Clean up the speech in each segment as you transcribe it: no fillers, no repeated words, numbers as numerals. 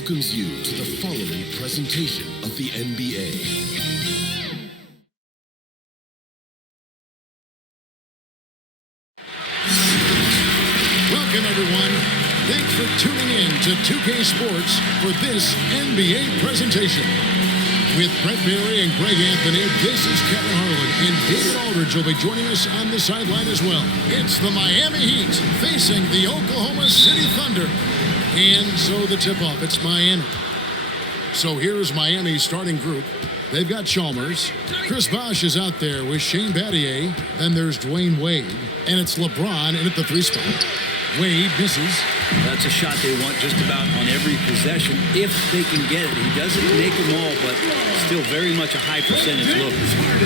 welcomes you to the following presentation of the NBA. Welcome, everyone. Thanks for tuning in to 2K Sports for this NBA presentation. With Brett Berry and Greg Anthony, this is Kevin Harlan, and David Aldridge will be joining us on the sideline as well. It's the Miami Heat facing the Oklahoma City Thunder. And so the tip-off, it's Miami. So here's Miami's starting group. They've got Chalmers. Chris Bosh is out there with Shane Battier. Then there's Dwayne Wade. And it's LeBron in at the 3 spot. Wade misses. That's a shot they want just about on every possession if they can get it. He doesn't make them all, but still very much a high percentage look.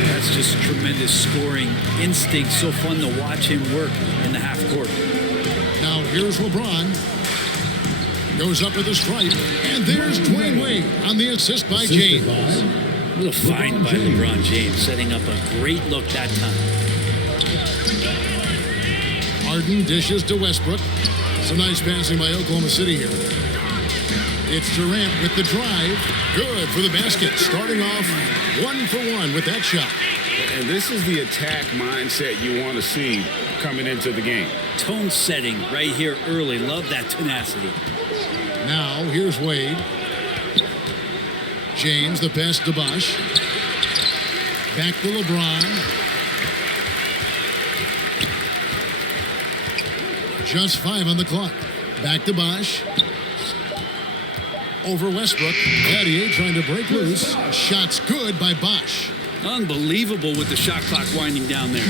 That's just tremendous scoring instinct. So fun to watch him work in the half court. Now here's LeBron. Goes up with a stripe. And there's Dwayne Wade on the assist by James. What a find by LeBron James, setting up a great look that time. Harden dishes to Westbrook. Some nice passing by Oklahoma City here. It's Durant with the drive. Good for the basket. Starting off 1 for 1 with that shot. And this is the attack mindset you want to see coming into the game. Tone setting right here early. Love that tenacity. Now here's Wade. James, the pass to Bosh. Back to LeBron. Just 5 on the clock. Back to Bosh. Over Westbrook. Battier trying to break loose. Shot's good by Bosh. Unbelievable with the shot clock winding down there.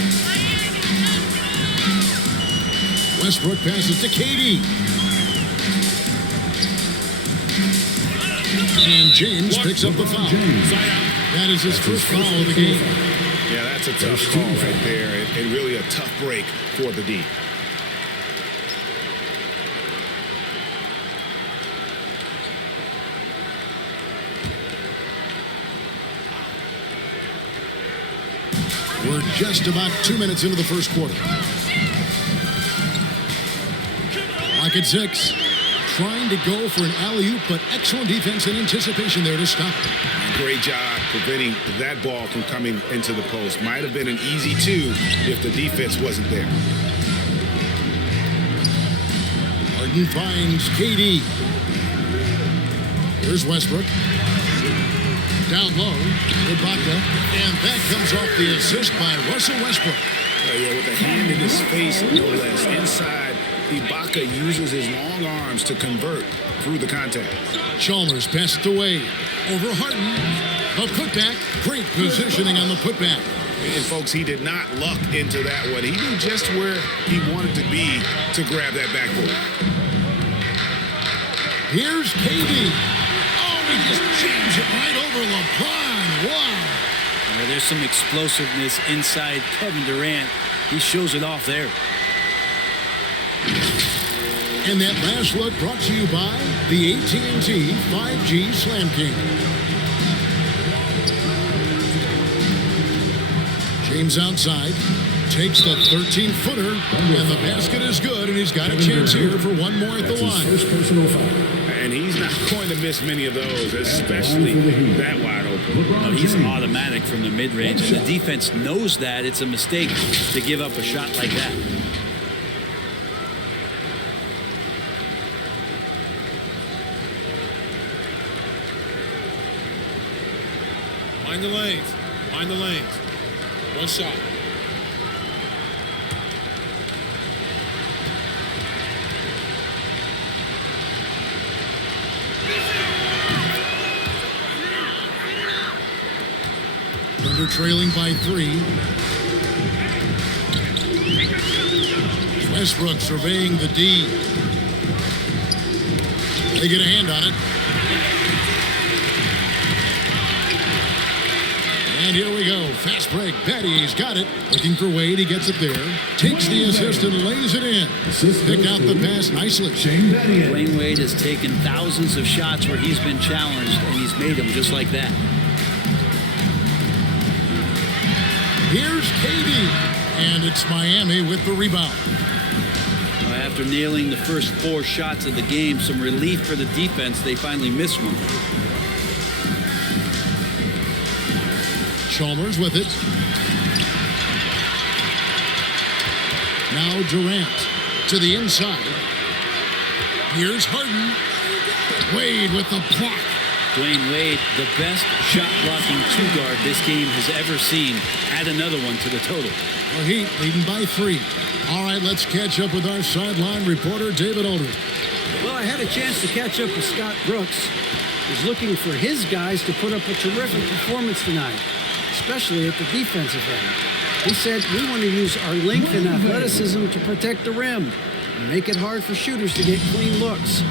Westbrook passes to KD. And James picks up the foul. That is his first foul of the game. Yeah, that's a tough call right there, and really a tough break for the D. We're just about 2 minutes into the first quarter. Lock at 6. Trying to go for an alley-oop, but excellent defense and anticipation there to stop it. Great job preventing that ball from coming into the post. Might have been an easy 2 if the defense wasn't there. Harden finds KD. Here's Westbrook. Down low, Ibaka, and that comes off the assist by Russell Westbrook. Yeah, with a hand in his face, no less. Inside, Ibaka uses his long arms to convert through the contact. Chalmers passes away over Harden. The putback, great positioning on the putback. And folks, he did not luck into that one. He knew just where he wanted to be to grab that backboard. Here's KD. He just jams it right over LeBron. Wow. There's some explosiveness inside Kevin Durant. He shows it off there. And that last look brought to you by the AT&T 5G Slam King. James outside. Takes the 13-footer. And the basket is good. And he's got a chance here for one more at the line. First personal foul. And he's not going to miss many of those, especially that wide open. He's automatic from the mid-range, and the defense knows that. It's a mistake to give up a shot like that. Mind the lanes. Mind the lanes. One shot. Thunder trailing by 3. Westbrook surveying the D. They get a hand on it. And here we go. Fast break. Battier's got it. Looking for Wade. He gets it there. Takes the assist and lays it in. Picked out the pass nicely. Dwayne Wade has taken thousands of shots where he's been challenged, and he's made them just like that. Here's KD. And it's Miami with the rebound. I have After nailing the first 4 shots of the game, some relief for the defense. They finally missed one. Chalmers with it. Now Durant to the inside. Here's Harden. Wade with the block. Dwayne Wade, the best shot-blocking two-guard this game has ever seen. Add another one to the total. The Heat leading by 3. All right, let's catch up with our sideline reporter, David Aldridge. Well, I had a chance to catch up with Scott Brooks. He's looking for his guys to put up a terrific performance tonight, especially at the defensive end. He said, we want to use our length and athleticism to protect the rim and make it hard for shooters to get clean looks.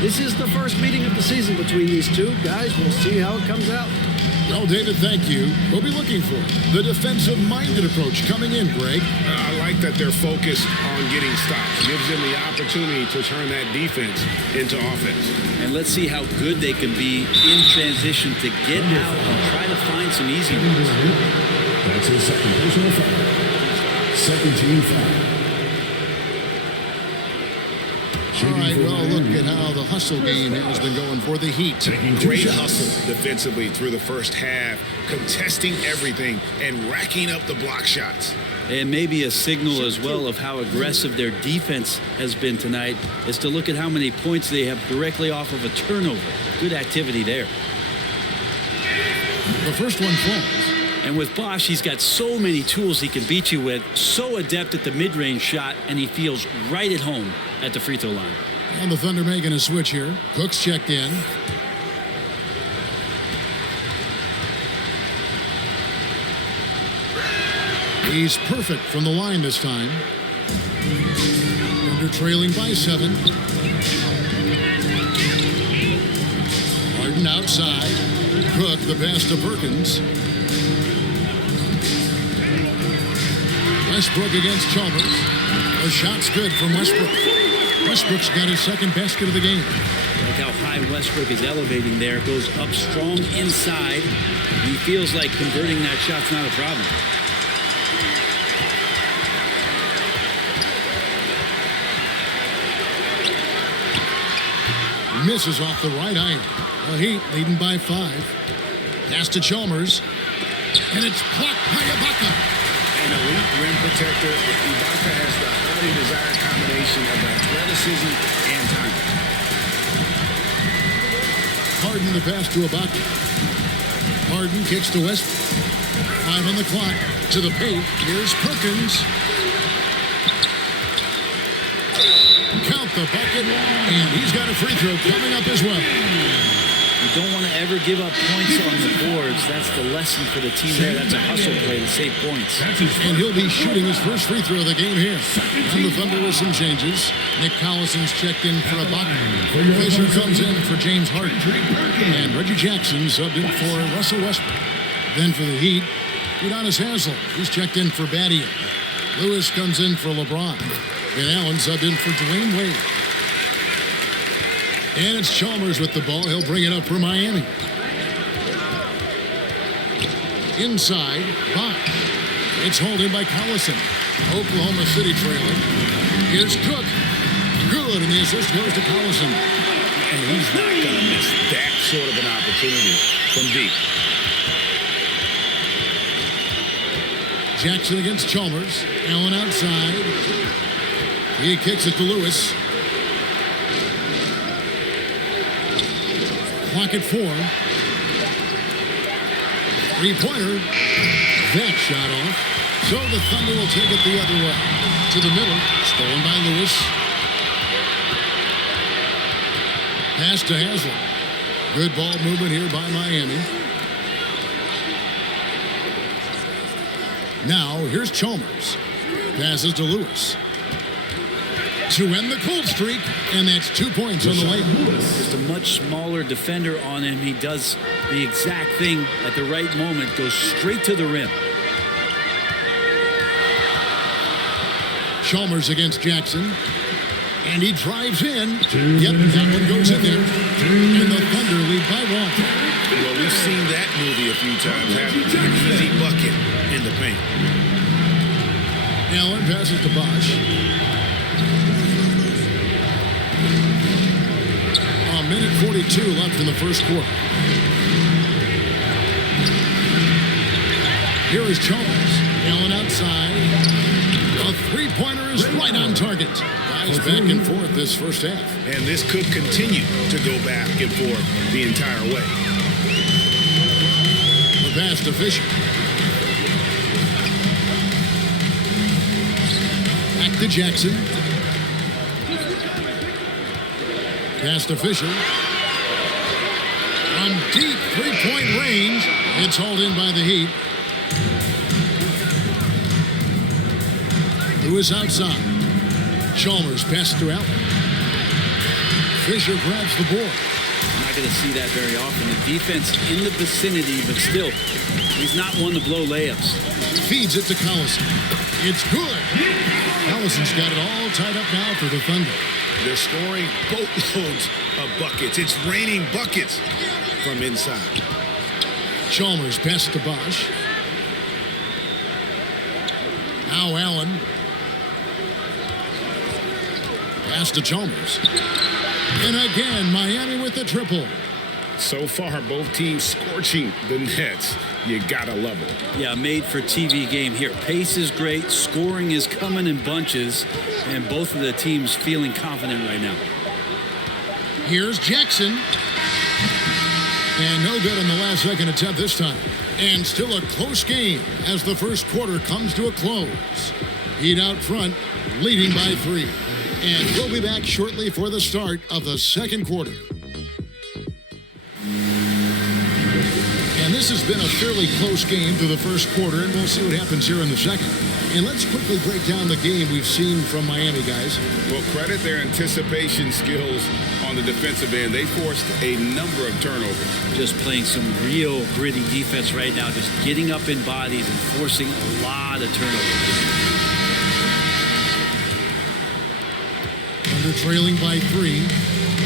This is the first meeting of the season between these two guys. We'll see how it comes out. Well, David, thank you. We'll be looking for the defensive-minded approach coming in, Greg. I like that they're focused on getting stops. Gives them the opportunity to turn that defense into offense. And let's see how good they can be in transition to get out and try to find some easy ones. That's his second personal foul. Second team foul. All right, well, look at how the hustle game has been going for the Heat. Great hustle defensively through the first half, contesting everything and racking up the block shots. And maybe a signal as well of how aggressive their defense has been tonight is to look at how many points they have directly off of a turnover. Good activity there. The first one falls. And with Bosch, he's got so many tools he can beat you with, so adept at the mid-range shot, and he feels right at home at the free throw line. And the Thunder making a switch here. Cook's checked in. He's perfect from the line this time. Thunder trailing by 7. Harden outside. Cook the pass to Perkins. Westbrook against Chalmers. The shot's good from Westbrook. Westbrook's got his second basket of the game. Look how high Westbrook is elevating there. Goes up strong inside. He feels like converting that shot's not a problem. Misses off the right iron. The Heat leading by 5. Pass to Chalmers. And it's blocked by Ibaka. An elite rim protector, Ibaka has the highly desired combination of athleticism and time. Harden the pass to Ibaka. Harden kicks to Westbrook. 5 on the clock. To the paint. Here's Perkins. Count the bucket. And he's got a free throw coming up as well. You don't want to ever give up points on the boards. That's the lesson for the team there. That's a hustle play to save points. And he'll be shooting his first free throw of the game here. And the Thunder with some changes. Nick Collison's checked in for Ibaka. Fisher comes in for James Harden. And Reggie Jackson subbed in for Russell Westbrook. Then for the Heat, Udonis Haslem. He's checked in for Badia. Lewis comes in for LeBron. And Allen subbed in for Dwayne Wade. And it's Chalmers with the ball. He'll bring it up for Miami. Inside, Bosch. It's holding by Collison. Oklahoma City trailing. Here's Cook. Good, and the assist goes to Collison. And he's not going to miss that sort of an opportunity from deep. Jackson against Chalmers. Allen outside. He kicks it to Lewis. Clock at 4. Three-pointer. That shot off. So the Thunder will take it the other way. To the middle. Stolen by Lewis. Pass to Haslem. Good ball movement here by Miami. Now, here's Chalmers. Passes to Lewis. To end the cold streak, and that's 2 points on the layup. Just a much smaller defender on him. He does the exact thing at the right moment, goes straight to the rim. Chalmers against Jackson. And he drives in. Yep, that one goes in there. And the Thunder lead by 1. Well, we've seen that movie a few times. Having an easy bucket in the paint. Allen passes to Bosch. 2:42 left in the first quarter. Here is Chalmers. Allen outside. A three-pointer is right on target. Guys back and forth this first half. And this could continue to go back and forth the entire way. The pass to Fisher. Back to Jackson. Pass to Fisher. From deep three-point range. It's hauled in by the Heat. Who is outside? Chalmers passes to Allen. Fisher grabs the board. I'm not going to see that very often. The defense in the vicinity, but still, he's not one to blow layups. Feeds it to Collison. It's good. Collison's got it all tied up now for the Thunder. They're scoring boatloads of buckets. It's raining buckets from inside. Chalmers passes to Bosch. Now Allen. Pass to Chalmers. And again, Miami with the triple. So far, both teams scorching the nets. You gotta love it. Yeah, made for TV game here. Pace is great. Scoring is coming in bunches. And both of the teams feeling confident right now. Here's Jackson. And no good on the last second attempt this time. And still a close game as the first quarter comes to a close. Heat out front, leading by 3. And we'll be back shortly for the start of the second quarter. And this has been a fairly close game through the first quarter, and we'll see what happens here in the second. And let's quickly break down the game we've seen from Miami, guys. Well, credit their anticipation skills on the defensive end. They forced a number of turnovers. Just playing some real gritty defense right now, just getting up in bodies and forcing a lot of turnovers. Thunder trailing by 3.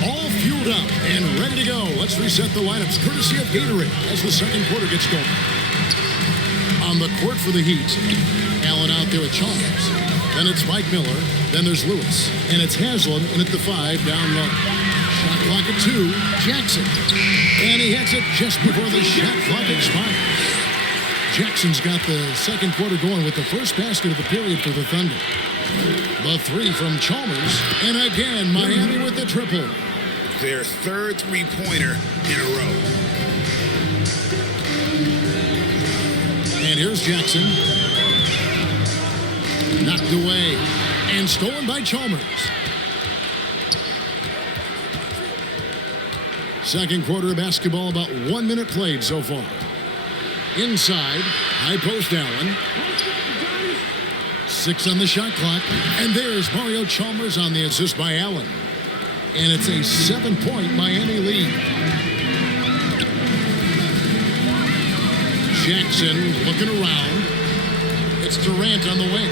All fueled up and ready to go. Let's reset the lineups courtesy of Gatorade as the second quarter gets going. On the court for the Heat, Allen out there with Chalmers. Then it's Mike Miller. Then there's Lewis. And it's Haslam in at the 5 down low. Shot clock at 2. Jackson. And he hits it just before the shot clock expires. Jackson's got the second quarter going with the first basket of the period for the Thunder. The 3 from Chalmers. And again, Miami with the triple. Their third three-pointer in a row. And here's Jackson. Knocked away. And stolen by Chalmers. Second quarter of basketball, about 1 minute played so far. Inside, high post Allen. 6 on the shot clock. And there's Mario Chalmers on the assist by Allen. And it's a 7-point Miami lead. Jackson looking around. It's Durant on the wing.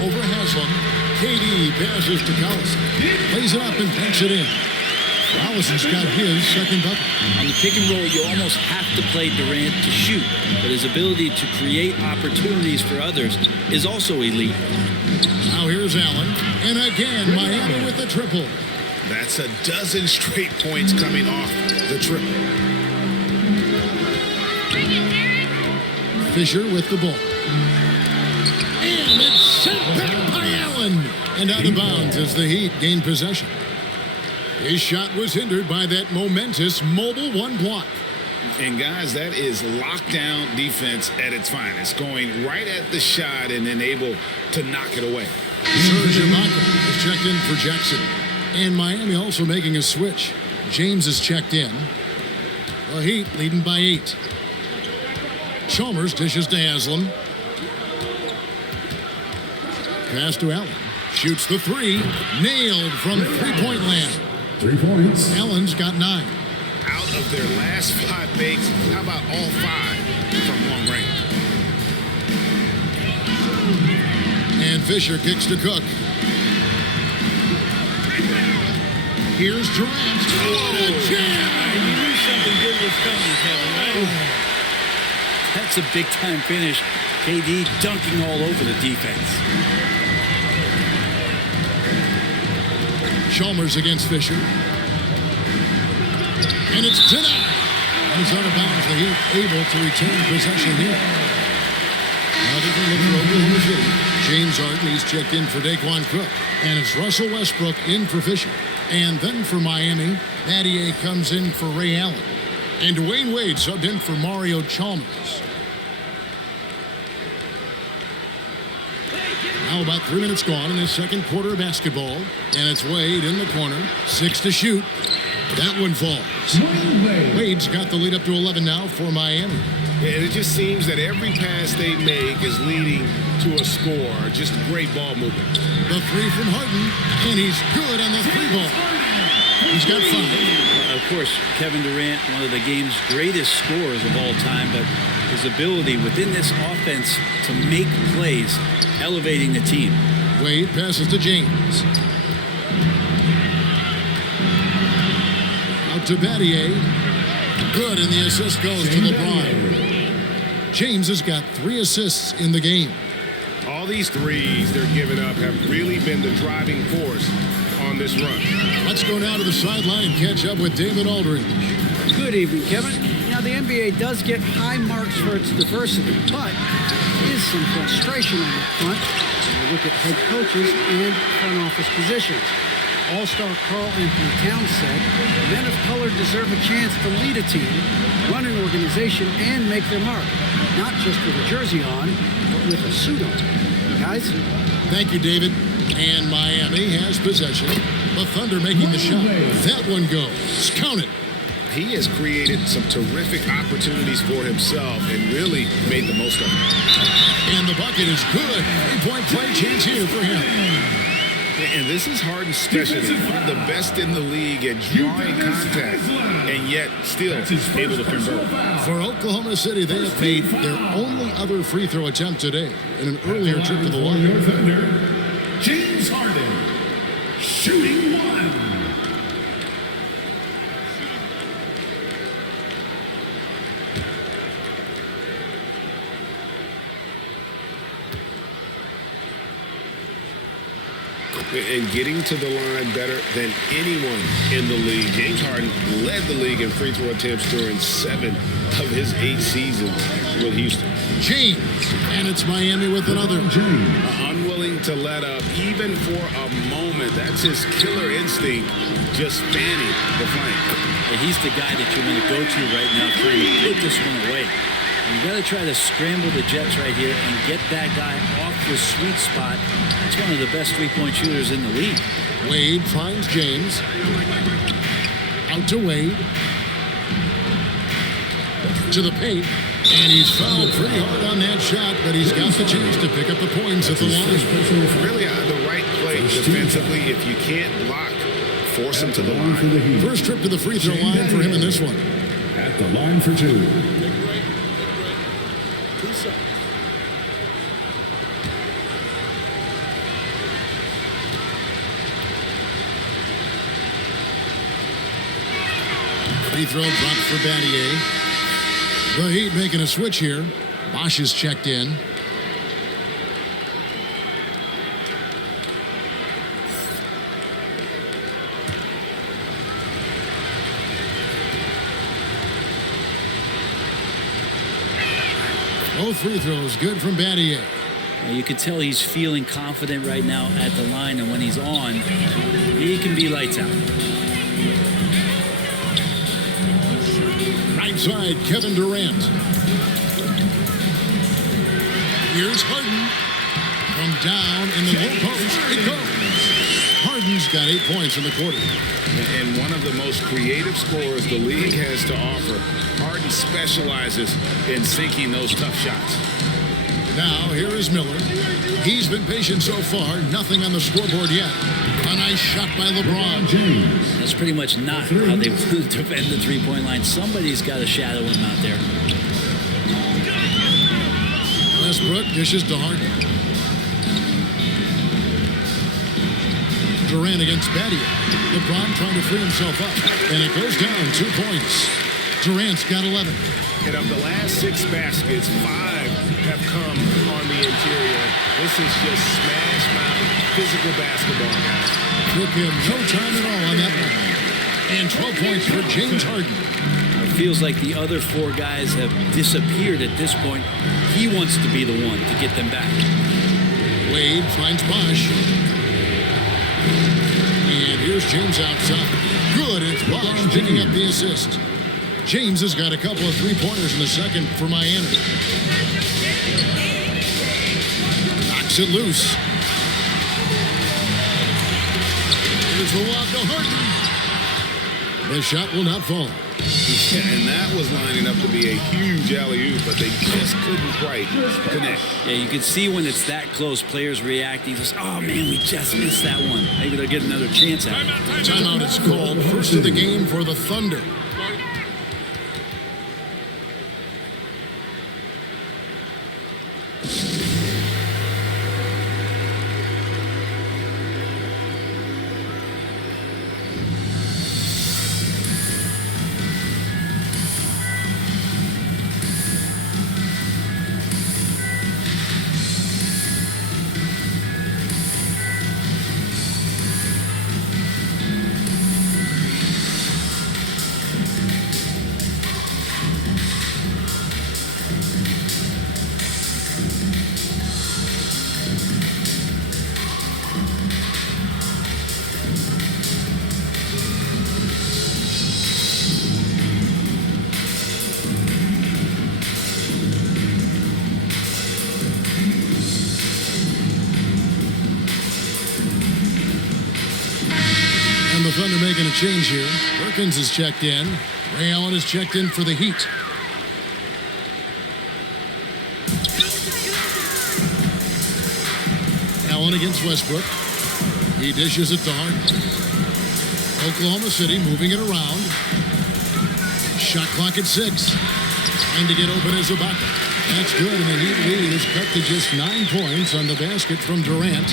Over Haslam. KD passes to Collison. Plays it up and banks it in. Collison's got his second bucket. On the pick and roll, you almost have to play Durant to shoot, but his ability to create opportunities for others is also elite. Now here's Allen, and again Miami with the triple. That's a dozen straight points coming off the triple. Fisher with the ball. And it's sent back by Allen. And out of bounds as the Heat gain possession. His shot was hindered by that momentous mobile 1 block. And guys, that is lockdown defense at its finest. Going right at the shot and then able to knock it away. Serge Ibaka is checked in for Jackson. And Miami also making a switch. James is checked in. The Heat leading by 8. Chalmers dishes to Haslam. Pass to Allen. Shoots the 3. Nailed from three-point land. 3 points. Allen's got 9. Out of their last 5 makes, how about all 5 from long range? And Fisher kicks to Cook. Here's Durant. What a jam! You knew something good was coming, Kevin, right? That's a big-time finish. KD dunking all over the defense. Chalmers against Fisher. And it's denied. He's out of bounds. The Heat able to retain possession here. Now they can look for Oklahoma City. James Harden, he's checked in for Daquan Cook. And it's Russell Westbrook in for Fisher. And then for Miami, Battier comes in for Ray Allen. And Dwayne Wade subbed in for Mario Chalmers. Now about 3 minutes gone in the second quarter of basketball. And it's Wade in the corner. 6 to shoot. That one falls. Wade's got the lead up to 11 now for Miami. And it just seems that every pass they make is leading to a score. Just great ball movement. The three from Harden, and he's good on the three ball. He's got 5. Of course, Kevin Durant, one of the game's greatest scorers of all time, but his ability within this offense to make plays, elevating the team. Wade passes to James. Out to Battier. Good, and the assist goes to LeBron. James has got 3 assists in the game. All these threes they're giving up have really been the driving force on this run. Let's go down to the sideline and catch up with David Aldridge. Good evening, Kevin. Now, the NBA does get high marks for its diversity, but there is some frustration on that front when you look at head coaches and front office positions. All-star Karl Anthony Towns said, men of color deserve a chance to lead a team, run an organization, and make their mark. Not just with a jersey on, but with a suit on. Guys? Thank you, David. And Miami has possession. The Thunder making the shot. That one goes. Count it. He has created some terrific opportunities for himself and really made the most of it. And the bucket is good. 3-point play chance here for him. And this is Harden's specialty. One of the best in the league at drawing contact, and yet still able to convert. For Oklahoma City, they have made their only other free throw attempt today in an earlier trip to the line. James Harden, shooting 1. And getting to the line better than anyone in the league. James Harden led the league in free throw attempts during 7 of his 8 seasons with Houston. James, and it's Miami with another. Unwilling to let up, even for a moment. That's his killer instinct, just fanning the flank. And he's the guy that you want to go to right now, trying to put this one away. You got to try to scramble the Jets right here and get that guy off the sweet spot. It's one of the best three-point shooters in the league. Wade finds James. Out to Wade. To the paint. And he's fouled pretty hard on that shot, but he's got the chance to pick up the points at the line. Really out of the right place defensively. If you can't block, force him to the line. First trip to the free throw line for him in this one. At the line for 2. Free throw dropped for Battier. The Heat making a switch here. Bosch is checked in. Both free throws good from Battier. You can tell he's feeling confident right now at the line, and when he's on, he can be lights out. Right side, Kevin Durant. Here's Harden. From down in the low post, it goes. Harden's got 8 points in the quarter. And one of the most creative scorers the league has to offer. Harden specializes in sinking those tough shots. Now, here is Miller. He's been patient so far. Nothing on the scoreboard yet. A nice shot by LeBron. That's pretty much not how they defend the three-point line. Somebody's got to shadow him out there. Westbrook dishes to Harden. Durant against Battier. LeBron trying to free himself up. And it goes down 2 points. Durant's got 11. And of the last 6 baskets, 5 have come on the interior. This is just smash mouth physical basketball, guys. took him no time at all on that one. And 12 points for James Harden. It feels like the other four guys have disappeared at this point. He wants to be the one to get them back. Wade finds Bosch. And here's James outside. Good, it's Bosch picking up the assist. James has got a couple of three-pointers in the second for Miami. Knocks it loose. Here's the lob to Harden. The shot will not fall. Yeah, and that was lining up to be a huge alley-oop, but they just couldn't quite connect. Yeah, you can see when it's that close, players reacting. Just, oh, man, we just missed that one. Maybe they'll get another chance at it. Timeout is called. First of the game for the Thunder. The Thunder making a change here. Perkins is checked in. Ray Allen is checked in for the Heat. Allen against Westbrook. He dishes it to Harden. Oklahoma City moving it around. Shot clock at 6. Trying to get open as Ibaka. That's good, and the Heat lead is cut to just 9 points on the basket from Durant.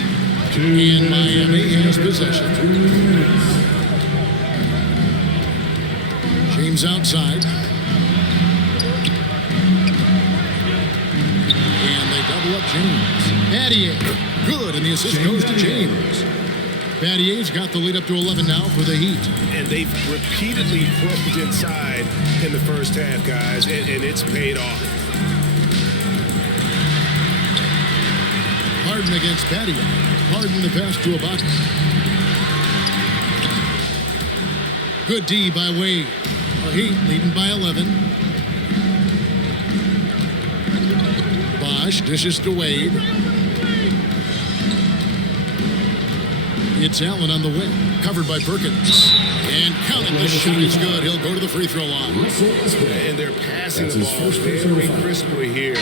And Miami has possession. James outside. And they double up James. Battier, good, and the assist goes to James. Battier's got the lead up to 11 now for the Heat. And they've repeatedly broke inside in the first half, guys, and it's paid off. Harden against Battier. Harden the pass to Ibaka. Good D by Wade. The Heat leading by 11. Bosch dishes to Wade. It's Allen on the wing. Covered by Perkins. And counted. The shot is good. He'll go to the free throw line. And they're passing the ball very crisply here.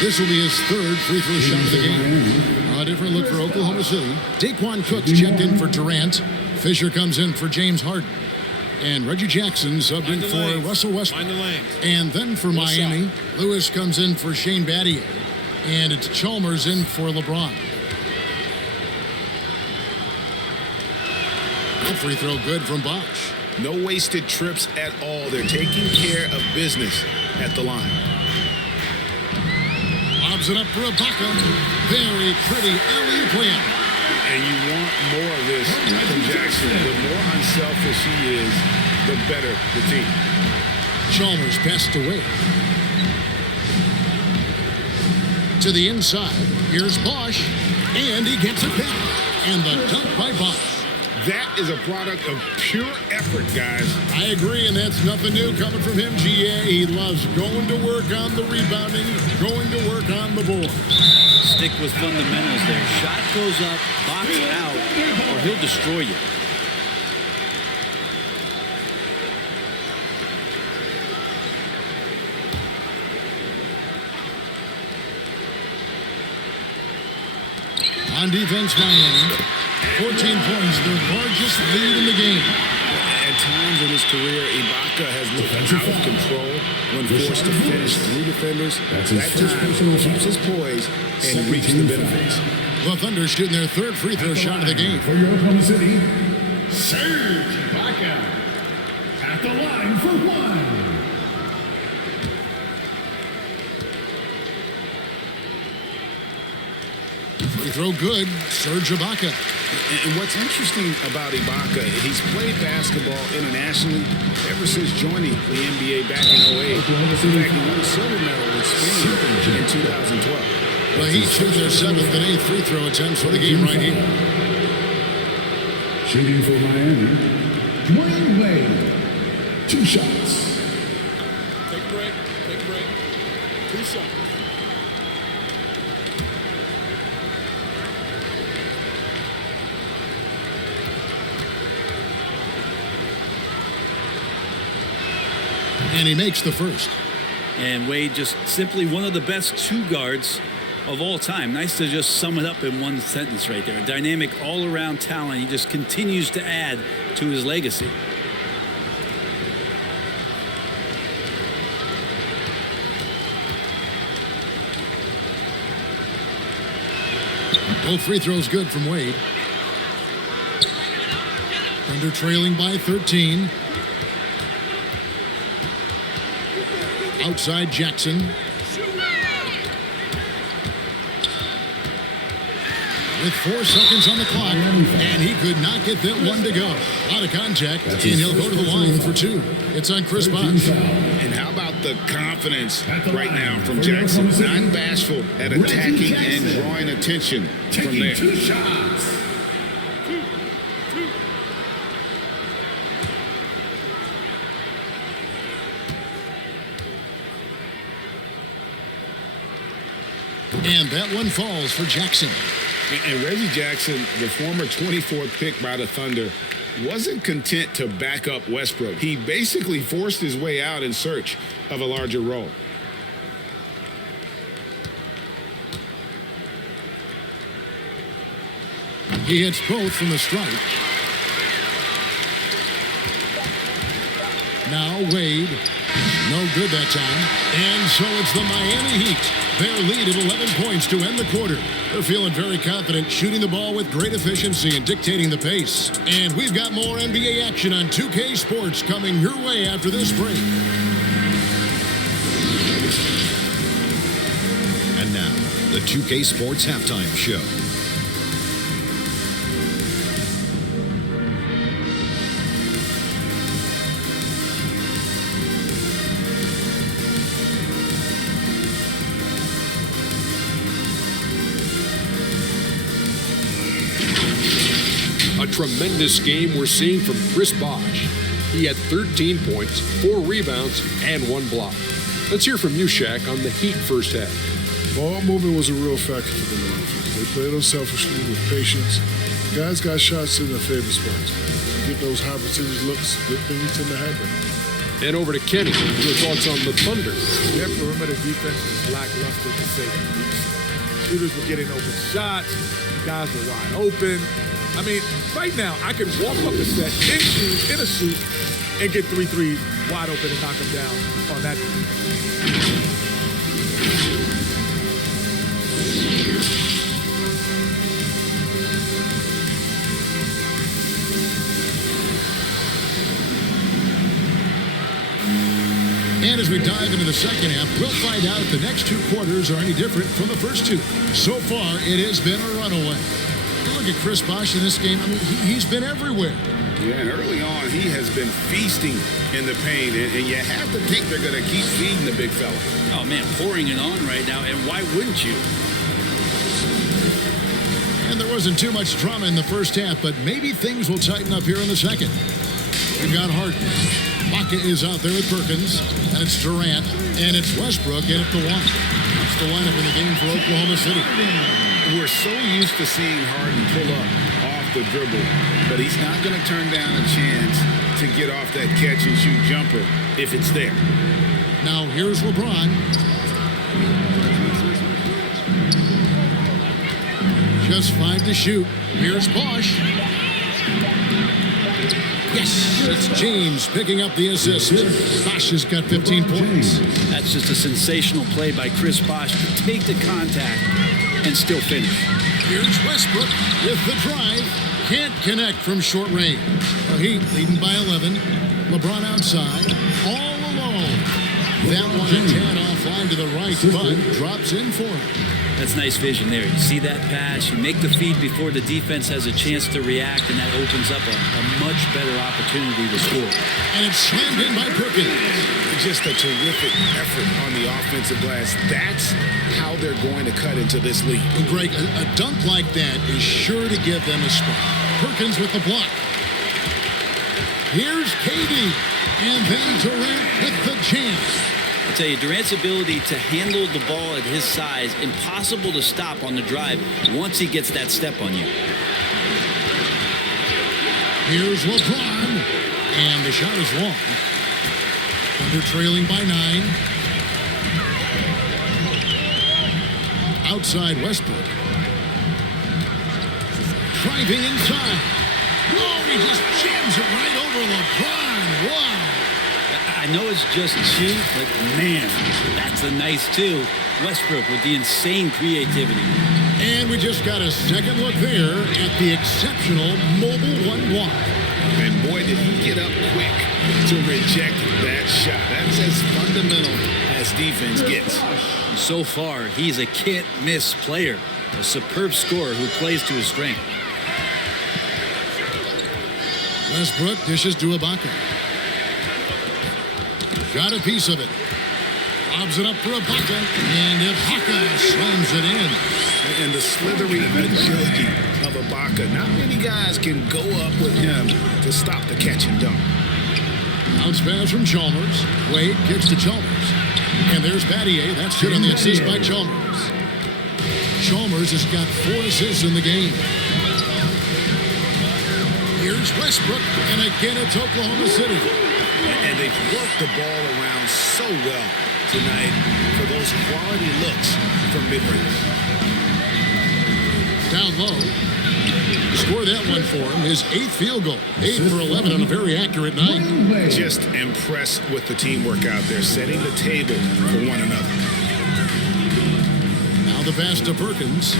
This will be his third free throw shot of the game. A different look for Oklahoma City. Daquan Cook's checked in for Durant. Fisher comes in for James Harden. And Reggie Jackson subbed in for Russell Westbrook. And then for Miami, Lewis comes in for Shane Battier. And it's Chalmers in for LeBron. A free throw good from Bosch. No wasted trips at all. They're taking care of business at the line. Lobs it up for Ibaka. Very pretty alley-oop layup. And you want more of this from Jackson. The more unselfish he is, the better the team. Chalmers passed away. To the inside. Here's Bosch. And he gets it back. And the dunk by Bosch. That is a product of pure effort, guys. I agree, and that's nothing new coming from him, GA. He loves going to work on the rebounding, going to work on the board. Stick with fundamentals there. Shot goes up, box out, or he'll destroy you. On defense, Miami. 14 points, their largest lead in the game. At times in his career, Ibaka has looked out of control when forced to finish through defenders. That time, he keeps his poise and reaps the benefits. The Thunder shooting their third free throw shot of the game. For your Oklahoma City, Serge Ibaka at the line for one. Free throw good, Serge Ibaka. And what's interesting about Ibaka, he's played basketball internationally ever since joining the NBA back in 08. In fact, he won a silver medal in Spain in 2012. The Heat shoot their 7th and 8th free throw attempts for the game right here. Shooting for Miami, Dwayne Wade. 2 shots. Take a break. Take a break. 2 shots. And he makes the first. And Wade just simply one of the best 2 guards of all time. Nice to just sum it up in one sentence right there. A dynamic all-around talent. He just continues to add to his legacy. Both free throws good from Wade. Thunder trailing by 13. Outside Jackson. With 4 seconds on the clock, and he could not get that one to go. Out of contact, and he'll go to the line for 2. It's on Chris Bosh. And how about the confidence right now from Jackson? Not bashful at attacking and drawing attention from there. 2 shots. And that one falls for Jackson. And Reggie Jackson, the former 24th pick by the Thunder, wasn't content to back up Westbrook. He basically forced his way out in search of a larger role. He hits both from the stripe. Now Wade. No good that time. And so it's the Miami Heat. Their lead at 11 points to end the quarter. They're feeling very confident, shooting the ball with great efficiency and dictating the pace. And we've got more NBA action on 2K Sports coming your way after this break. And now, the 2K Sports Halftime Show. A tremendous game we're seeing from Chris Bosh. He had 13 points, 4 rebounds, and 1 block. Let's hear from you, Shaq, on the Heat first half. Ball movement was a real factor for them. They played unselfishly with patience. The guys got shots in their favorite spots. Get those high percentage looks, good things tend to happen. And over to Kenny. Your thoughts on the Thunder? Their perimeter defense was lackluster to say the least. Shooters were getting open shots. Guys were wide open. I mean, right now, I can walk up the set in shoes, in a suit, and get 3 threes wide open and knock them down on that. And as we dive into the second half, we'll find out if the next 2 quarters are any different from the first 2. So far, it has been a runaway. Look at Chris Bosh in this game. I mean, he's been everywhere. Yeah, and early on, he has been feasting in the paint, and you have to think they're going to keep feeding the big fella. Oh, man, pouring it on right now, and why wouldn't you? And there wasn't too much drama in the first half, but maybe things will tighten up here in the second. We've got Harden. Ibaka is out there with Perkins, and it's Durant, and it's Westbrook in at the 1. That's the lineup in the game for Oklahoma City. We're so used to seeing Harden pull up off the dribble, but he's not going to turn down a chance to get off that catch-and-shoot jumper if it's there. Now here's LeBron. Just 5 to shoot. Here's Bosh. Yes, it's James picking up the assist. Bosh has got 15 points. That's just a sensational play by Chris Bosh to take the contact and still finish. Here's Westbrook with the drive. Can't connect from short range. The Heat leading by 11. LeBron outside, all alone. That one a tad offline to the right, but drops in for him. That's nice vision there. You see that pass, you make the feed before the defense has a chance to react, and that opens up a much better opportunity to score. And it's slammed in by Perkins. Just a terrific effort on the offensive glass. That's how they're going to cut into this league. And Greg, a dunk like that is sure to give them a spark. Perkins with the block. Here's KD. And then Durant with the jam. I'll tell you, Durant's ability to handle the ball at his size, impossible to stop on the drive once he gets that step on you. Here's LeBron. And the shot is long. Thunder trailing by 9. Outside Westbrook. Driving inside. Oh, he just jams it right over LeBron. Wow. I know it's just two, but man, that's a nice two. Westbrook with the insane creativity. And we just got a second look there at the exceptional mobile one block. And boy, did he get up quick to reject that shot. That's as fundamental as defense gets. So far, he's a can't-miss player, a superb scorer who plays to his strength. Westbrook dishes to Ibaka. Got a piece of it. Lobs it up for Ibaka. And Ibaka slams it in. And the slithery agility of Ibaka. Not many guys can go up with him to stop the catch and dunk. Bounce pass from Chalmers. Wade kicks to Chalmers. And there's Battier. That's good on the assist by Chalmers. Chalmers has got 4 assists in the game. Here's Westbrook. And again, it's Oklahoma City. And they've worked the ball around so well tonight for those quality looks from mid-range. Down low. Score that one for him. His 8th field goal. 8 for 11 on a very accurate night. Just impressed with the teamwork out there, setting the table for one another. Now the pass to Perkins.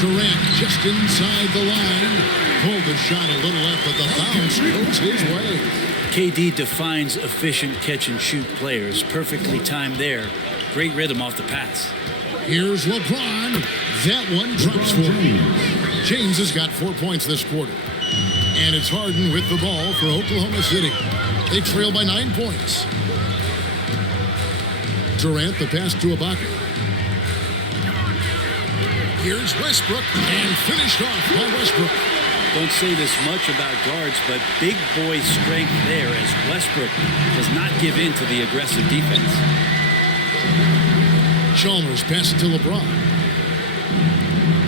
Durant just inside the line. Pulled the shot a little left, but the bounce goes his way. KD defines efficient catch-and-shoot players. Perfectly timed there. Great rhythm off the pass. Here's LeBron. That one drops for him. James has got 4 points this quarter. And it's Harden with the ball for Oklahoma City. They trail by 9 points. Durant, the pass to Ibaka. Here's Westbrook, and finished off by Westbrook. Don't say this much about guards, but big boy strength there as Westbrook does not give in to the aggressive defense. Chalmers passes to LeBron.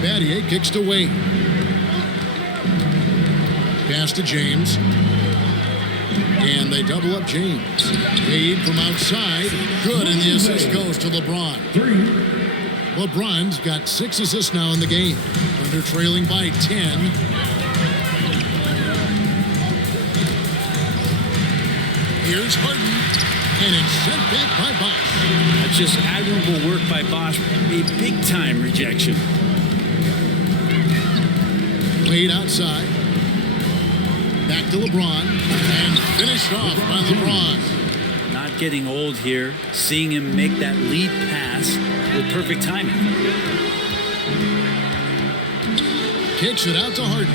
Battier kicks to Wade. Pass to James. And they double up James. Wade from outside. Good, and the assist goes to LeBron. LeBron's got 6 assists now in the game. Thunder trailing by 10. Here's Harden, and it's sent back by Bosch. That's just admirable work by Bosch. A big-time rejection. Wade outside. Back to LeBron, and finished off by LeBron. Not getting old here. Seeing him make that lead pass with perfect timing. Kicks it out to Harden.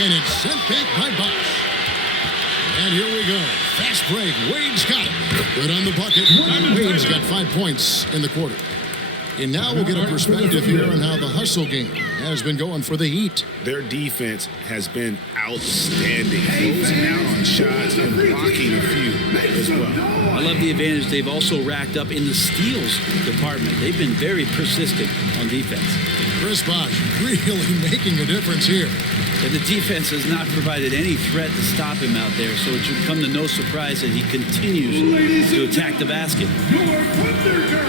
And it's sent back by Bosch. And here we go. Fast break. Wade's got it. Good on the bucket. Wade's got 5 points in the quarter. And now we'll get a perspective here on how the hustle game has been going for the Heat. Their defense has been outstanding, closing out on shots and blocking a few as well. I love the advantage they've also racked up in the steals department. They've been very persistent on defense. Chris Bosh really making a difference here. And the defense has not provided any threat to stop him out there, so it should come to no surprise that he continues to attack the basket. Your Thunder Girl.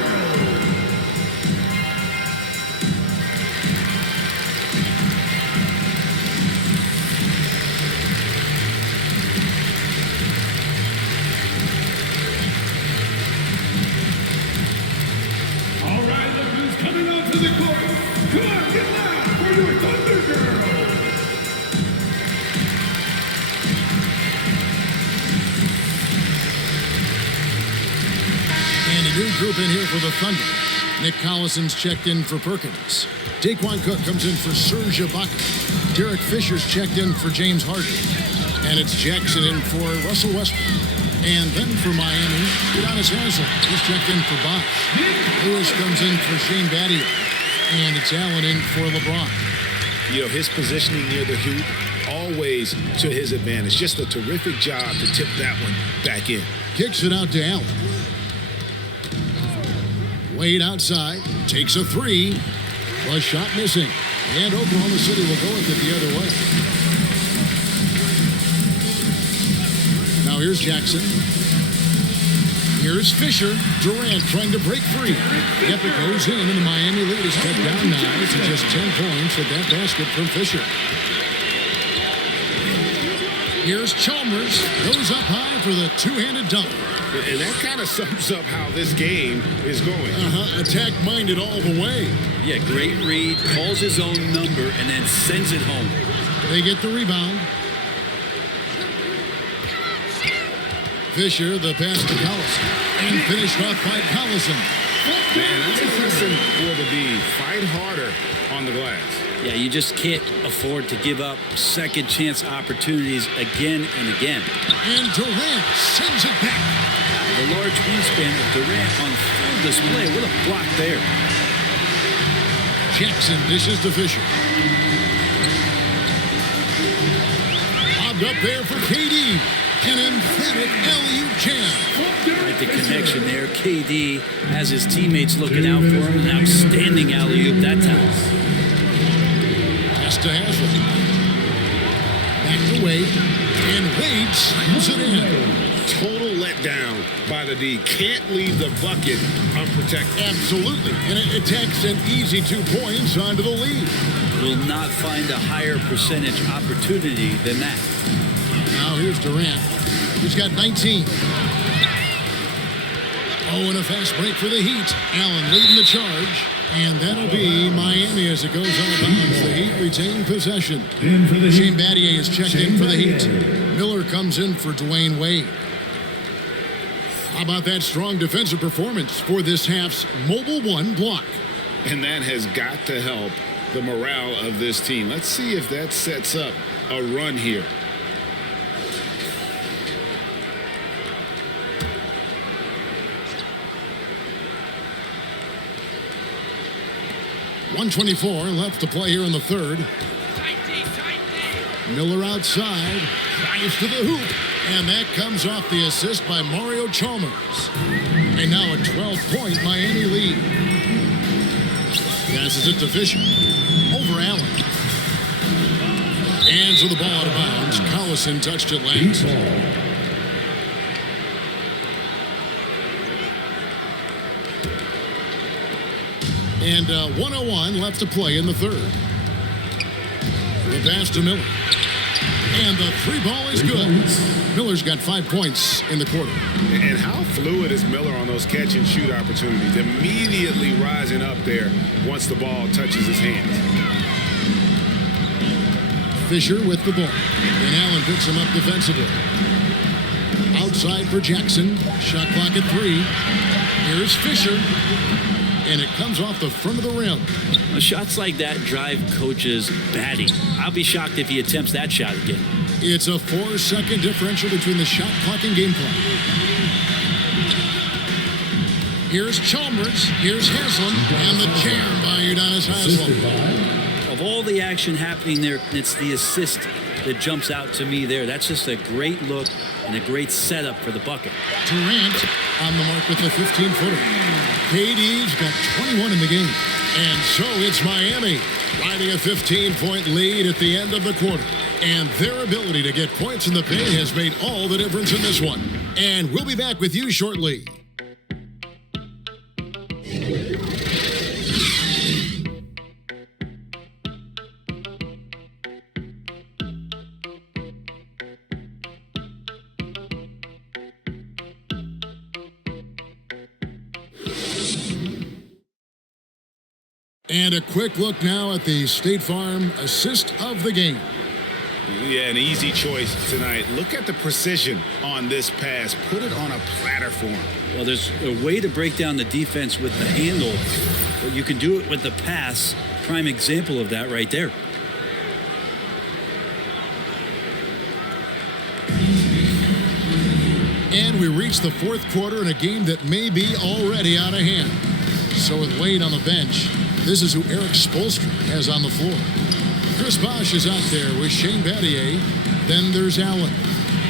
All right, look who's coming onto the court. Come on, get loud for your Thunder Girl. a new group in here for the Thunder. Nick Collison's checked in for Perkins. Daquan Cook comes in for Serge Ibaka. Derek Fisher's checked in for James Harden. And it's Jackson in for Russell Westbrook. And then for Miami, Udonis Haslem. He's checked in for Bosh. Lewis comes in for Shane Battier. And it's Allen in for LeBron. You know, his positioning near the hoop, always to his advantage. Just a terrific job to tip that one back in. Kicks it out to Allen. Wade outside, takes a three. Was shot missing. And Oklahoma City will go with it the other way. Now here's Jackson. Here's Fisher. Durant trying to break free. Epic goes in, and the Miami lead is cut down now to just 10 points with that basket from Fisher. Here's Chalmers. Goes up high for the two-handed dunk. And that kind of sums up how this game is going. Attack-minded all the way. Yeah, great read, calls his own number, and then sends it home. They get the rebound. Fisher, the pass to Collison. And finished off by Collison. Man, that's a lesson for the D. Fight harder on the glass. Yeah, you just can't afford to give up second chance opportunities again and again. And Durant sends it back. The large wingspan of Durant on full display. What a block there. Jackson dishes to Fisher. Bobbed up there for KD. An emphatic alley-oop jam. Right, the connection there. KD has his teammates looking out for him. An outstanding alley-oop that time. Pass to Haslem. Back to Wade. And Wade slams it in. Total letdown by the D. Can't leave the bucket unprotected. Absolutely. And it takes an easy 2 points onto the lead. Will not find a higher percentage opportunity than that. Now here's Durant. He's got 19. Oh, and a fast break for the Heat. Allen leading the charge. And that'll be Miami as it goes out of bounds. The Heat retain possession. Shane Battier is checked in for the Heat. Miller comes in for Dwayne Wade. How about that strong defensive performance for this half's Mobile One block? And that has got to help the morale of this team. Let's see if that sets up a run here. .124 left to play here in the third. Miller outside, drives to the hoop, and that comes off the assist by Mario Chalmers. And now a 12-point Miami lead. Passes it to Fisher. Over Allen. Hands with the ball out of bounds. Collison touched it last. And 1:01 left to play in the third. The pass to Miller. And the three ball is good. Miller's got 5 points in the quarter. And how fluid is Miller on those catch and shoot opportunities? Immediately rising up there once the ball touches his hands. Fisher with the ball. And Allen picks him up defensively. Outside for Jackson. Shot clock at 3. Here's Fisher. And it comes off the front of the rim. Shots like that drive coaches batty. I'll be shocked if he attempts that shot again. It's a 4-second differential between the shot clock and game clock. Here's Chalmers. Here's Haslem. And the jam by Udonis Haslem. Of all the action happening there, it's the assist that jumps out to me there. That's just a great look and a great setup for the bucket. Durant on the mark with the 15-footer. KD's got 21 in the game. And so it's Miami riding a 15-point lead at the end of the quarter. And their ability to get points in the paint has made all the difference in this one. And we'll be back with you shortly. And a quick look now at the State Farm assist of the game. Yeah, an easy choice tonight. Look at the precision on this pass. Put it on a platter for him. Well, there's a way to break down the defense with the handle, but you can do it with the pass. Prime example of that right there. And we reach the fourth quarter in a game that may be already out of hand. So with Wade on the bench, this is who Eric Spoelstra has on the floor. Chris Bosh is out there with Shane Battier. Then there's Allen.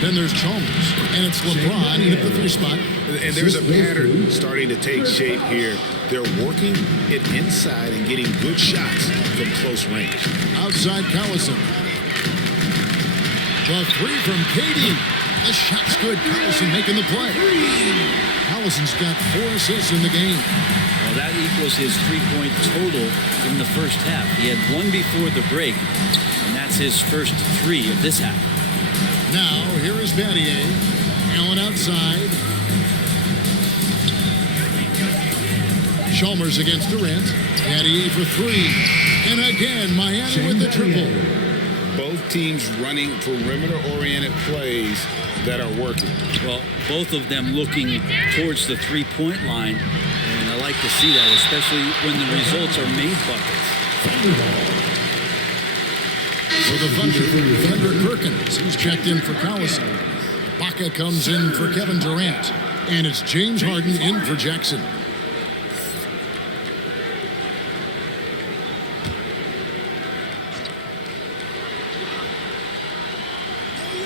Then there's Chalmers. And it's LeBron at the 3 spot. And there's a pattern starting to take shape here. They're working it inside and getting good shots from close range. Outside Collison. The 3 from Katie. The shot's good. Collison making the play. Collison's got 4 assists in the game. Well, that equals his 3-point total in the first half. He had 1 before the break, and that's his first 3 of this half. Now, here is Battier. Allen outside. Chalmers against Durant. Battier for 3. And again, Miami with the triple. Both teams running perimeter-oriented plays that are working. Well, both of them looking towards the 3-point line. And I like to see that, especially when the results are made buckets. For the Thunder, Kendrick Perkins. He's checked in for Collison. Baca comes in for Kevin Durant. And it's James Harden in for Jackson.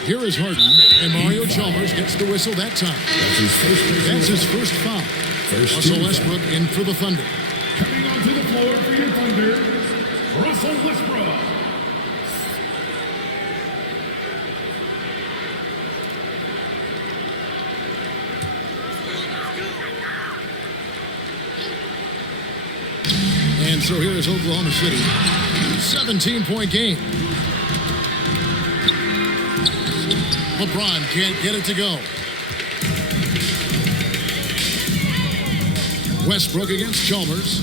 Here is Harden, and Mario Chalmers gets the whistle that time. That's his first foul. Russell Westbrook in for the Thunder. Coming onto the floor for your Thunder, Russell Westbrook. And so here is Oklahoma City. 17-point game. LeBron can't get it to go. Westbrook against Chalmers.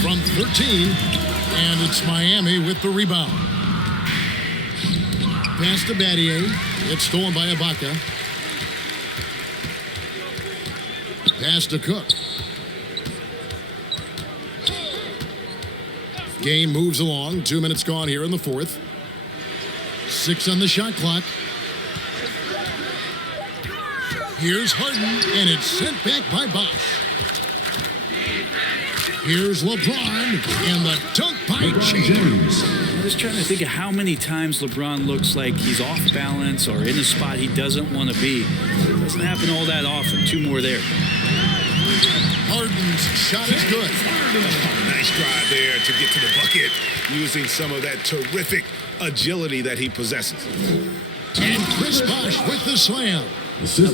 From 13, and it's Miami with the rebound. Pass to Battier. It's stolen by Ibaka. Pass to Cook. Game moves along. 2 minutes gone here in the fourth. 6 on the shot clock. Here's Harden, and it's sent back by Bosh. Here's LeBron, and the dunk by James. I'm just trying to think of how many times LeBron looks like he's off balance or in a spot he doesn't want to be. It doesn't happen all that often. 2 more there. Harden's shot is good. Oh, nice drive there to get to the bucket, using some of that terrific agility that he possesses. And Chris Bosh with the slam.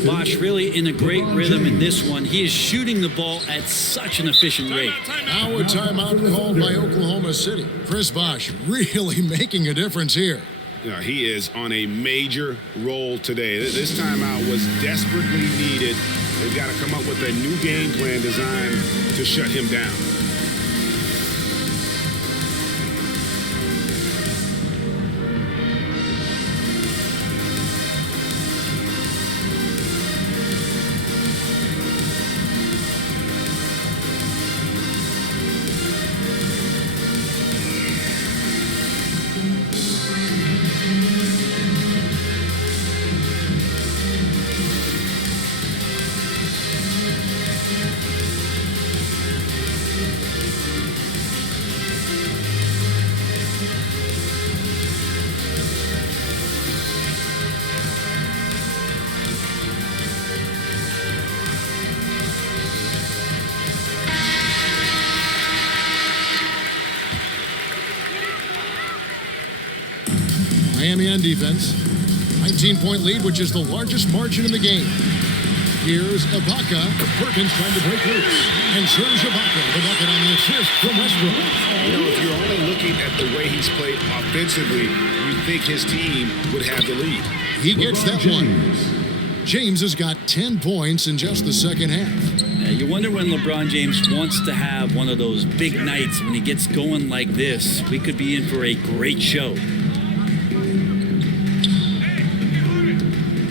Bosh really in a great rhythm in this one. He is shooting the ball at such an efficient rate. Now a timeout called by Oklahoma City. Chris Bosh really making a difference here. Yeah, he is on a major role today. This timeout was desperately needed. They've got to come up with a new game plan designed to shut him down. Miami on defense. 19-point lead, which is the largest margin in the game. Here's Ibaka. Perkins trying to break loose. And Serge Ibaka, the bucket on the assist from Westbrook. You know, if you're only looking at the way he's played offensively, you think his team would have the lead. He gets that one. James has got 10 points in just the second half. You wonder when LeBron James wants to have one of those big nights when he gets going like this. We could be in for a great show.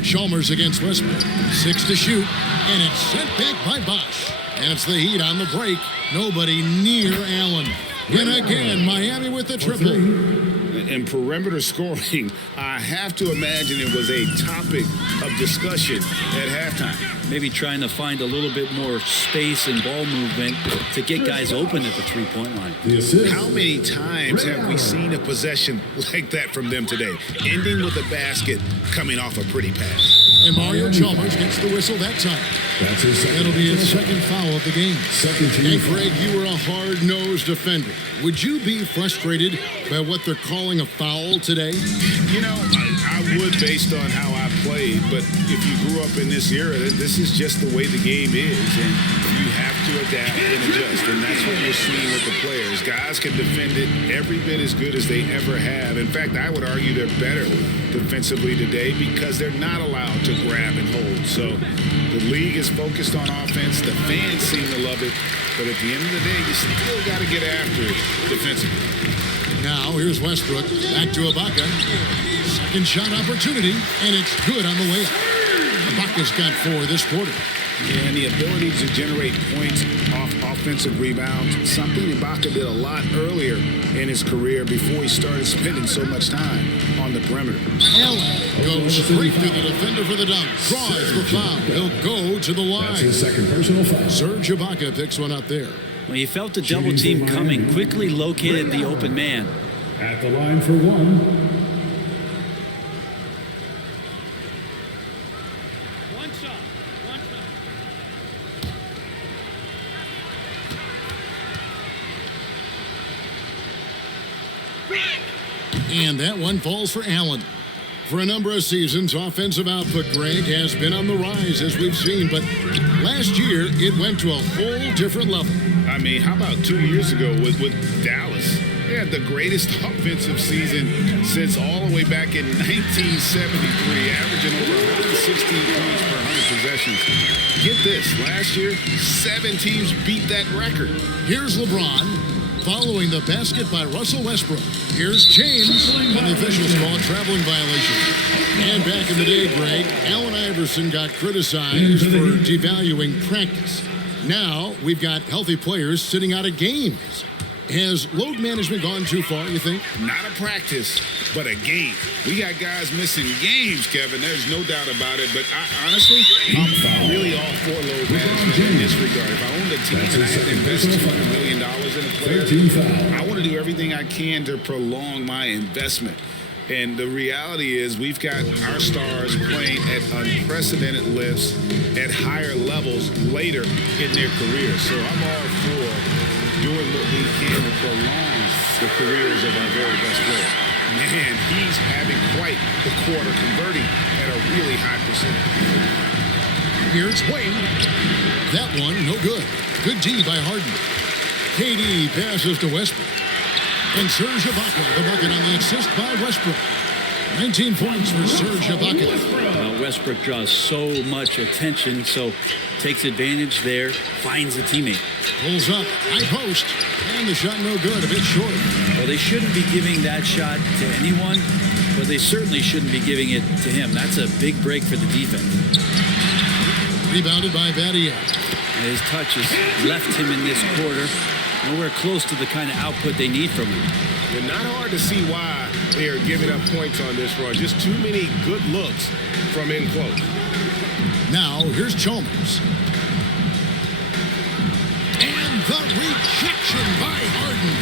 Chalmers against Westbrook. 6 to shoot, and it's sent back by Bosch. And it's the Heat on the break. Nobody near Allen. And again, Miami with the triple. And perimeter scoring, I have to imagine it was a topic of discussion at halftime. Maybe trying to find a little bit more space and ball movement to get guys open at the three-point line. How many times have we seen a possession like that from them today? Ending with a basket coming off a pretty pass. And Mario Chalmers gets the whistle that time. That'll be his second foul of the game. And Greg, you were a hard-nosed defender. Would you be frustrated by what they're calling a foul today? You know, I would based on how I played, but if you grew up in this era, this is just the way the game is, and you have to adapt and adjust, and that's what you're seeing with the players. Guys can defend it every bit as good as they ever have. In fact, I would argue they're better defensively today because they're not allowed to grab and hold. So the league is focused on offense. The fans seem to love it, but at the end of the day, you still got to get after it defensively. Now, here's Westbrook. Back to Ibaka. Second shot opportunity, and it's good on the way up. Ibaka's got 4 this quarter. Yeah, and the ability to generate points off offensive rebounds, something Ibaka did a lot earlier in his career before he started spending so much time on the perimeter. Allen goes straight through the defender for the dunk. Draws the foul. He'll go to the line. That's his second personal foul. Serge Ibaka picks one up there. Well, he felt the double team coming, quickly located the open man. At the line for one. One shot. And that one falls for Allen. For a number of seasons, offensive output, Greg, has been on the rise, as we've seen. But last year, it went to a whole different level. I mean, how about 2 years ago with Dallas? They had the greatest offensive season since all the way back in 1973, averaging over 116 points per 100 possessions. Get this, last year, 7 teams beat that record. Here's LeBron following the basket by Russell Westbrook. Here's James, and the officials call a traveling violation. And back in the day, Greg, Allen Iverson got criticized for devaluing practice. Now we've got healthy players sitting out of games. Has load management gone too far, you think? Not a practice, but a game. We got guys missing games, Kevin. There's no doubt about it. But honestly, I'm really all for load management in this regard. If I owned a team and I had to invest $200 million in a player, I want to do everything I can to prolong my investment. And the reality is we've got our stars playing at unprecedented lifts at higher levels later in their careers. So I'm all for doing what we can to prolong the careers of our very best players. Man, he's having quite the quarter, converting at a really high percentage. Here's Wade. That one, no good. Good D by Harden. KD passes to Westbrook. And Serge Ibaka, the bucket on the assist by Westbrook. 19 points for Serge Ibaka. Westbrook draws so much attention, so takes advantage there, finds a teammate. Pulls up, high post, and the shot no good, a bit short. Well, they shouldn't be giving that shot to anyone, but they certainly shouldn't be giving it to him. That's a big break for the defense. Rebounded by Battier. And his touch has left him in this quarter. Nowhere close to the kind of output they need from him. It's not hard to see why they are giving up points on this run. Just too many good looks from in close. Now, here's Chalmers. And the rejection by Harden.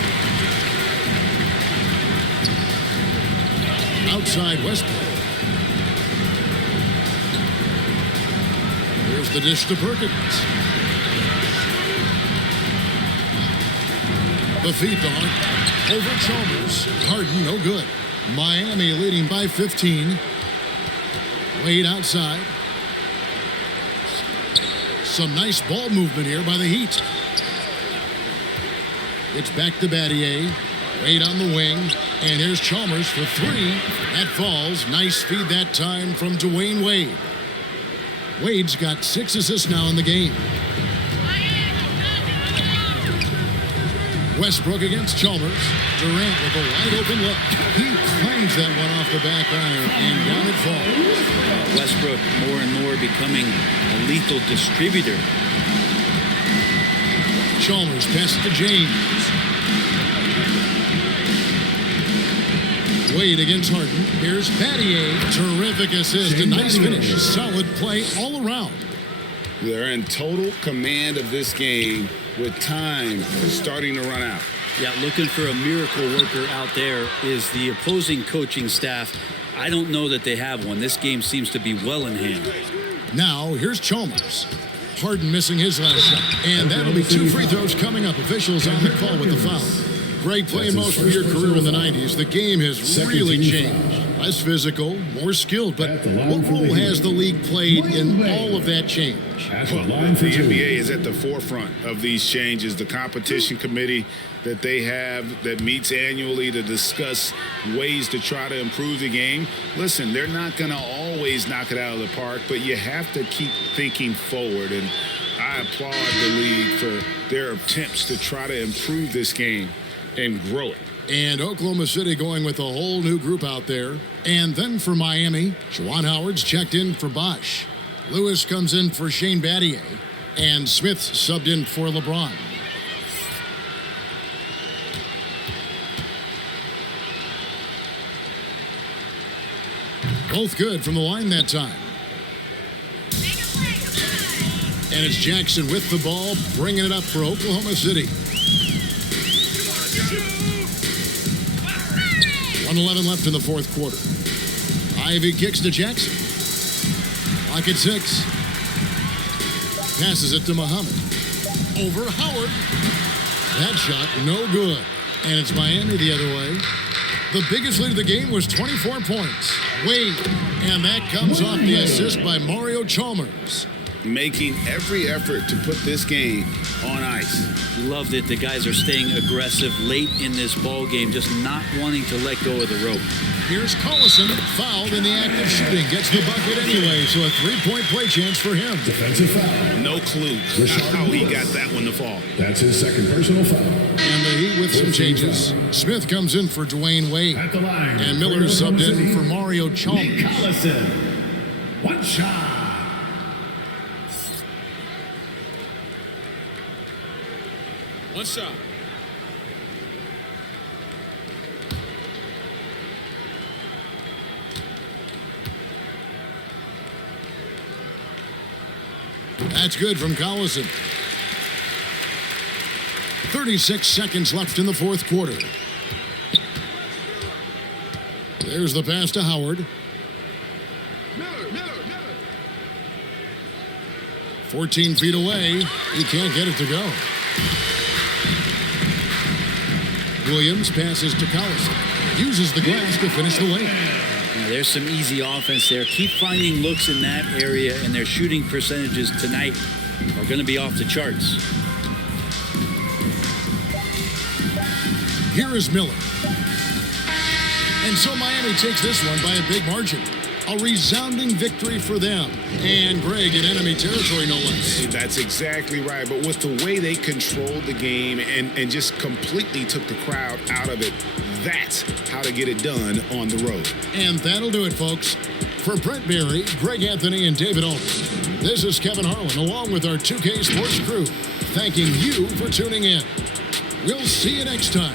Outside Westbrook. Here's the dish to Perkins. The feed to Harden. Over Chalmers. Harden, no good. Miami leading by 15. Wade outside. Some nice ball movement here by the Heat. It's back to Battier. Wade on the wing. And here's Chalmers for 3. That falls. Nice feed that time from Dwayne Wade. Wade's got 6 assists now in the game. Westbrook against Chalmers. Durant with a wide open look. He clangs that one off the back iron, and down it falls. Westbrook more and more becoming a lethal distributor. Chalmers passes to James. Wade against Harden. Here's Battier. Terrific assist. A nice finish. Solid play all around. They're in total command of this game with time starting to run out. Yeah, looking for a miracle worker out there is the opposing coaching staff. I don't know that they have one. This game seems to be well in hand. Now, here's Chalmers. Harden missing his last shot. And that'll be 2 free throws coming up. Officials on the call with the foul. Greg, playing most of your career in the 90s, the game has really changed. Less physical, more skilled, but what role has the league played in all of that change? Well, the NBA is at the forefront of these changes. The competition committee that they have that meets annually to discuss ways to try to improve the game. Listen, they're not going to always knock it out of the park, but you have to keep thinking forward. And I applaud the league for their attempts to try to improve this game and grow it. And Oklahoma City going with a whole new group out there. And then for Miami, Juwan Howard's checked in for Bosch. Lewis comes in for Shane Battier. And Smith subbed in for LeBron. Both good from the line that time. And it's Jackson with the ball, bringing it up for Oklahoma City. 1:11 left in the fourth quarter. Ivy kicks to Jackson. Clock at 6. Passes it to Muhammad. Over Howard. That shot, no good. And it's Miami the other way. The biggest lead of the game was 24 points. Wade. And that comes off the assist by Mario Chalmers. Making every effort to put this game on ice. Loved it. The guys are staying aggressive late in this ball game, just not wanting to let go of the rope. Here's Collison, fouled in the act of shooting. Gets the bucket anyway, so a 3-point play chance for him. Defensive foul. No clue how he got that one to fall. That's his second personal foul. And the Heat with some changes. Smith comes in for Dwayne Wade. At the line. And Miller subbed in for Mario Chalmers. Collison. One shot. One shot. That's good from Collison. 36 seconds left in the fourth quarter. There's the pass to Howard. 14 feet away. He can't get it to go. Williams passes to Collison. Uses the glass to finish the lane. Now, there's some easy offense there. Keep finding looks in that area, and their shooting percentages tonight are going to be off the charts. Here is Miller. And so Miami takes this one by a big margin. A resounding victory for them. And Greg in enemy territory, no less. That's exactly right. But with the way they controlled the game and just completely took the crowd out of it, that's how to get it done on the road. And that'll do it, folks. For Brent Berry, Greg Anthony, and David Alden, this is Kevin Harlan, along with our 2K Sports crew, thanking you for tuning in. We'll see you next time.